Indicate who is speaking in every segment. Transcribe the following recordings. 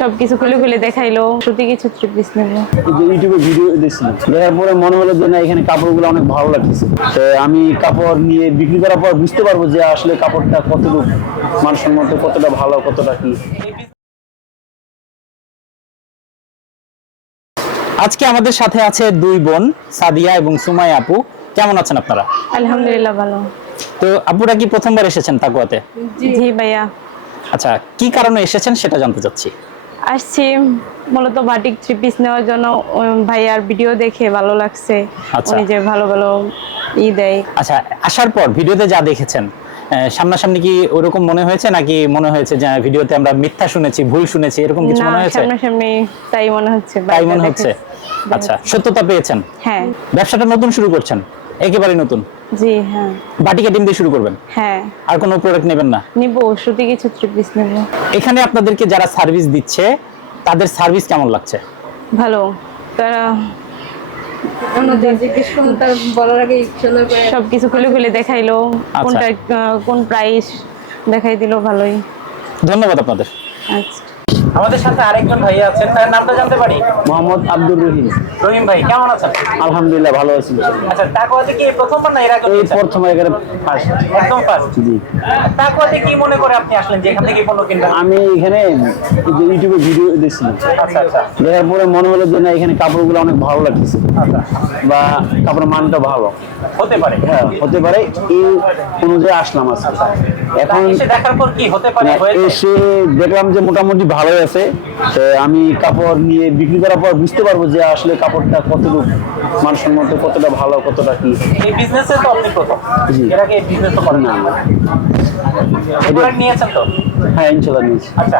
Speaker 1: সবকিছু খুলে খুলে দেখাইলো শ্রুতি কিছু পিস নেব
Speaker 2: ইউটিউবে ভিডিও দেখছিলাম দেখার পরে মনে হলো যে না এখানে কাপড়গুলো অনেক ভালো লাগতেছে। তো আমি কাপড় নিয়ে বিক্রি করার পর বুঝতে পারব যে আসলে কাপড়টা কতটুকু মানসম্মত কতটা ভালো কতটা কি।
Speaker 3: আজকে আমাদের সাথে আছে দুই বোন সাদিয়া এবং সুমাই আপু। কেমন আছেন আপনারা?
Speaker 1: আলহামদুলিল্লাহ ভালো।
Speaker 3: তো আপুরা কি প্রথমবার এসেছেন তাকুয়াতে
Speaker 1: জি ভাইয়া।
Speaker 3: আচ্ছা কি কারণে এসেছেন সেটা জানতে চাচ্ছি।
Speaker 1: আসছি মূলত বাটিক থ্রি পিস নেওয়ার জন্য ভাইয়ার ভিডিও দেখে ভালো লাগছে।
Speaker 3: আচ্ছা।
Speaker 1: উনি যে ভালো ভালো ই দেয়।
Speaker 3: আচ্ছা আসার পর ভিডিওতে যা দেখেছেন সামনাসামনি কি ওরকম মনে হয়েছে? নাকি মনে হয়েছে যে ভিডিওতে আমরা মিথ্যা শুনেছি ভুল শুনেছি এরকম কিছু মনে হয়েছে?
Speaker 1: সামনাসামনি তাই মনে হচ্ছে
Speaker 3: তাই মনে হচ্ছে? আচ্ছা সত্যতা পেয়েছেন?
Speaker 1: হ্যাঁ।
Speaker 3: ব্যবসাটা নতুন শুরু করছেন? একেবারে নতুন?
Speaker 1: জি হ্যাঁ।
Speaker 3: বাটিকা ডিম দিয়ে শুরু করবেন?
Speaker 1: হ্যাঁ।
Speaker 3: আর কোনো প্রোডাক্ট নেবেন না?
Speaker 1: নিবো শ্রুতি কিছু থ্রি পিস নেব।
Speaker 3: এখানে আপনাদেরকে যারা সার্ভিস দিচ্ছে তাদের সার্ভিস কেমন লাগছে?
Speaker 1: ভালো। তারা
Speaker 4: অন্যদের জিজ্ঞেস করুন তার বলার আগে সুন্দর করে।
Speaker 1: সবকিছু খুলে খুলে দেখাইলো
Speaker 3: আচ্ছা।
Speaker 1: কোনটা কোন প্রাইস দেখাই দিল ভালোই।
Speaker 3: ধন্যবাদ আপনাদের।
Speaker 1: আচ্ছা।
Speaker 3: আমাদের সাথে আরেকজন ভাই আছেন তার নামটা জানতে পারি?
Speaker 2: মোহাম্মদ আব্দুর রহিম।
Speaker 3: রহিম ভাই কেমন আছেন?
Speaker 2: আলহামদুলিল্লাহ ভালো আছি।
Speaker 3: আচ্ছা টাকুয়াতে কি প্রথমবার না এর আগে
Speaker 2: এই প্রথম? এখানে ফার্স্ট।
Speaker 3: একদম ফার্স্ট
Speaker 2: জি।
Speaker 3: টাকুয়াতে কি মনে করে আপনি আসলেন যে এখান থেকে পণ্য কিনবেন?
Speaker 2: আমি এখানে ইউটিউবে ভিডিও দেখছিলাম।
Speaker 3: আচ্ছা আচ্ছা।
Speaker 2: দেখার পরে মনে হলো যে না এখানে কাপড়গুলো অনেক ভালো লাগছে
Speaker 3: আচ্ছা।
Speaker 2: বা কাপড়ের মানটা ভালো।
Speaker 3: হতে পারে।
Speaker 2: হ্যাঁ হতে পারে। এই অনুযায়ী আসলাম আজকে। এখন
Speaker 3: এসে দেখার পর কি হতে পারে
Speaker 2: এসে দেখলাম যে মোটামুটি ভালোই আছে। তো আমি কাপড় নিয়ে বিক্রি করার পর বুঝতে পারব যে আসলে কাপড়টা কতটুকু মানসম্মত কতটা ভালো কতটা কি।
Speaker 3: এই বিজনেসে তো আপনি প্রথম।
Speaker 2: জি।
Speaker 3: এর আগে বিজনেস তো করেন না। নিয়েছেন তো?
Speaker 2: হ্যাঁ নিয়েছি।
Speaker 3: আচ্ছা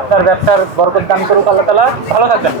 Speaker 3: আপনার ব্যবসার বরকত দান করুক আল্লাহ ভালো থাকবেন।